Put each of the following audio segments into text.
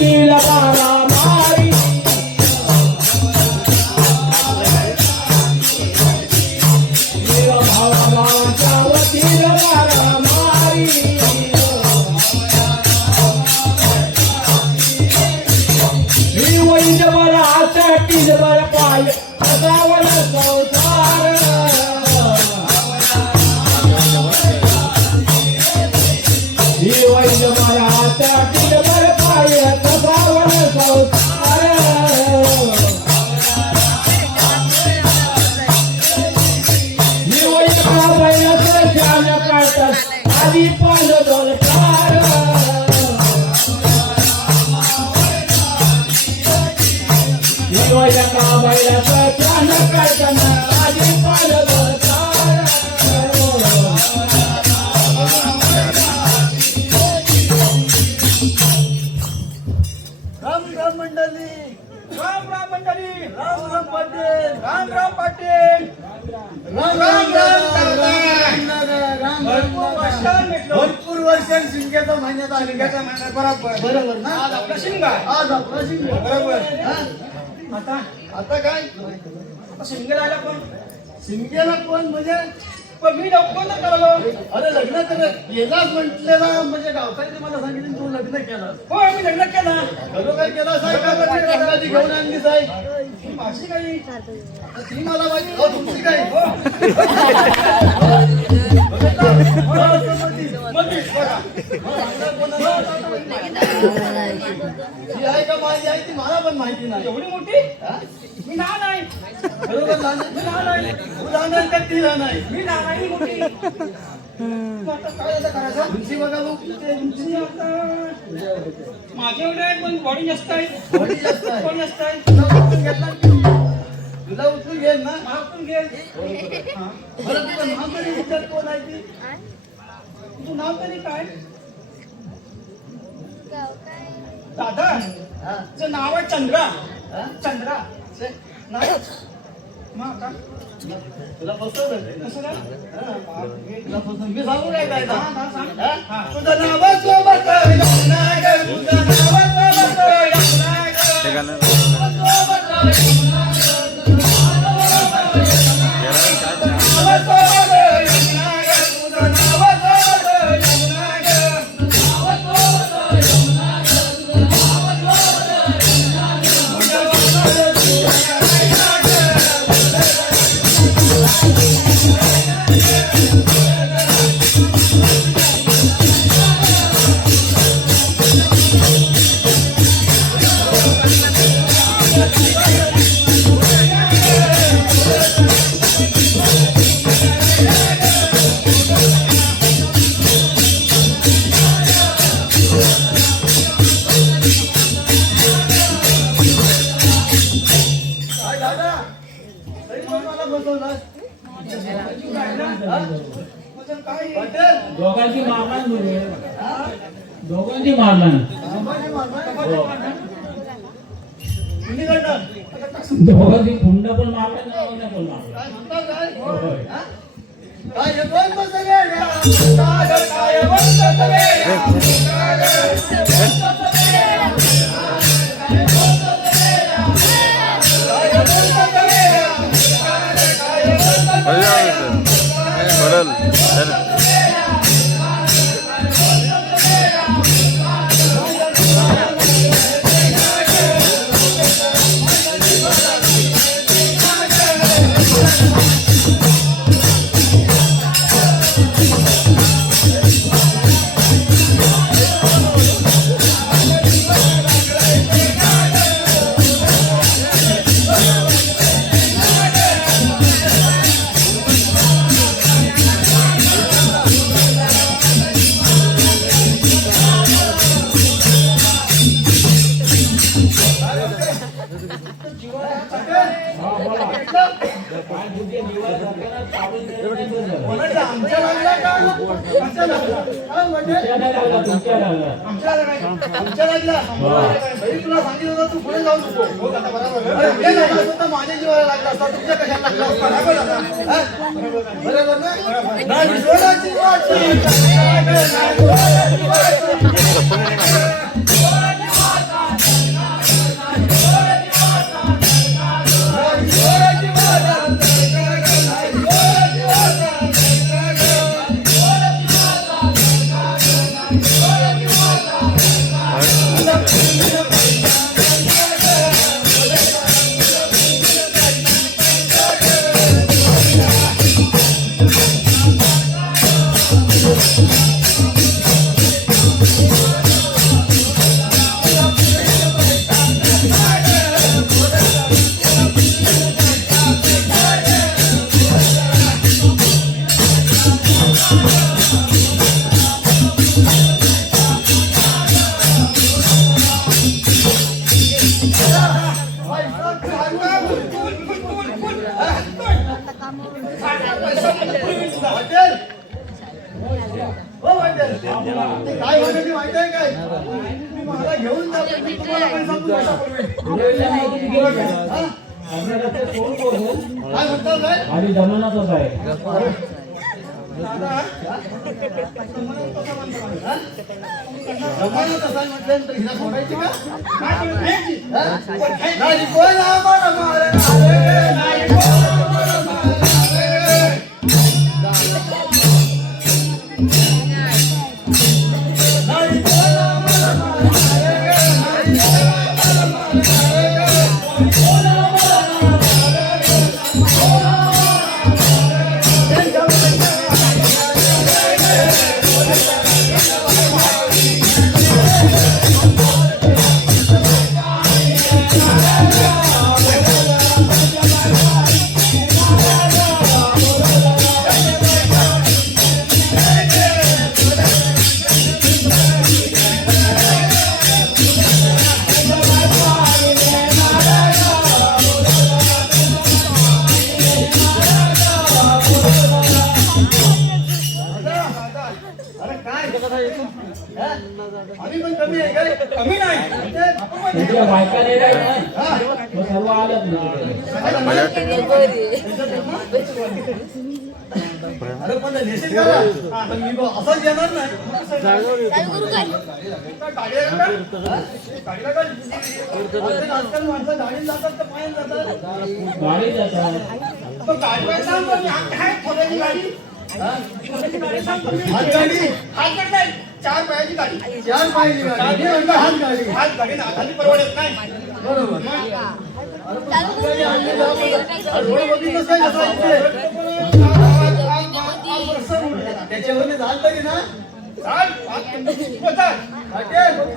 वतीला मारा मारी भावाच्या वतीला मारा मारी मी वैद्य मला हातातील बर पाय असावल संसार मी वैद्य मला हातातील बर पाय असावल संसार मी वैद्य बैलाचं ध्यान काढतात आधी पाल दोलकार का बैलाचं ध्यान करताना आधी पाल राम राम मंडळी, राम राम मंडळी, राम राम पाटील, राम राम पाटील, राम राम राम भरपूर वर्षांनी शिंग्याचा महिन्यात आली बरोबर ना. आज आपला शिंगा आज आपला शिंग बरोबर. हा? आता आता काय आता शिंगेला आला पण शिंग्याला कोण म्हणजे पण मी नको ना करालो. अरे लग्न करत केलाच म्हटलेला म्हणजे गावकऱ्यांनी मला सांगितलं तू लग्न केलास. हो मी लग्न केला. खरोखर केला साहेब का म्हणजे लग्नाची घेऊन आणली साहेब ही माझी काही आता ती मला माहिती हो तुमची काय मधीच बघा. जी आहे का माझी आहे ती मला पण माहिती नाही. एवढी मोठी हा? मी लहान आहे. बरोबर लहान आहे. मी लहान आहे. तू लहान आहे का ती लहान आहे? मी लहान आहे मोठी. तू आता काय आता करायचं? उंची बघा बघ. तुमची आता माझे एवढे आहे पण बॉडी जास्त आहे. बॉडी जास्त आहे. बॉडी जास्त आहे. तुला उचलून घेतला की? तुला उचलून घेईल ना. मला पण घे. हा. बरं तुझं नाव तरी विचार कोण आहे ती? तुझं नाव तरी काय? गाव काय? दादा हा? तुझं नाव आहे चंद्रा. हा? चंद्रा छे, नाही मग का तुला फसवलं ते ना? कसं काय? हा, तुला फसवलं. मी सांगू काय काय हा, हा, सांग. हा? हा. तुझं नाव सोबत यमुना ग, तुझं नाव सोबत यमुना ग. काय दादा? तरी पण मला फसवलं. हा? तुझं काय आहे? पाटील, दोघांची मारलान म्हणजे हा? दोघांची मारलान संभाजी महाराज? कुणीकडनं? दोघांची खुंड पण मारला दोघांना पण मारला काय म्हणता काय? होय. हा? काय येतोय मग सगळे? काय म्हणतात सगळे? आमच्या लागला का? आमच्या लागला. हा, म्हणजे? आमच्या लागला. तरी तुला सांगितलं होतं तू पुढे जाऊ नको. अरे, पुढे लागला असता तर माझ्या जीवाला लागला असता. तुमच्या कशाला लागला असता? हा? बरोबर ना? नाही, सोडाची वाट. मी तुम्हाला काही सांगू कशापूर्वी? पुढे नाही किती गेली आहे. हा? आपल्या रस्त्यात कोण बोलत? काय म्हणतात काय? आधी जमानातच आहे. दादा हा? जमान्यात असा म्हटल्यानंतर हिला सोडायची का? काय करू घ्यायची हा? नाही कोण आम्हाला मारे नाही कोण आम्हाला मारे नाही कोण आम्हाला अरे काय हा? आम्ही पण कमी आहे काय? कमी नाही तुझ्या बायका नाही राहिल्या ना? मग सर्व आलं तुझ्याकडे. अरे पण निश्चित करा पण मी असंच येणार नाही आजकाल माणसं गाडीत जातात तर पायात जातात गाडी जातात. मग गाडी सांगतो मी काय थोड्याची गाडी थोड्याची गाडी सांगतो मी हात गाडी हात गाडी नाही 4 पायाची गाडी चार पाहिली गाडी मी म्हणतो हात गाडी हात गाडी ना हाताने परवडत नाही बरोबर अरे पण हात गाडी आणली ना आपण. अरे रोड बघितलंच काय कसं इथे त्याच्यावर झालं तरी ना चाल हात चाल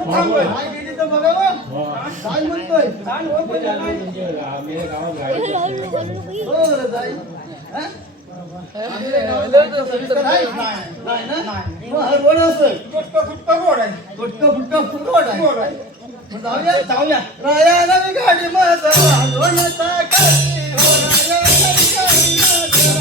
थांबलोय काय गेली तर बघावं हो. काय म्हणतोय चाल हो पण नाही तुमच्या आमच्या गावात गाडी हो रे जाई हा? आमच्या गावात सविस्तर नाही नाही ना मग हा रोड असतोय तुटका फुटका रोड आहे फुटका फुटका फुट रोड आहे रोड आहे मग जाऊया जाऊया रायाला मी गाडी माझा वाढवण्याचा करते हो रायाला मी गाडी माझा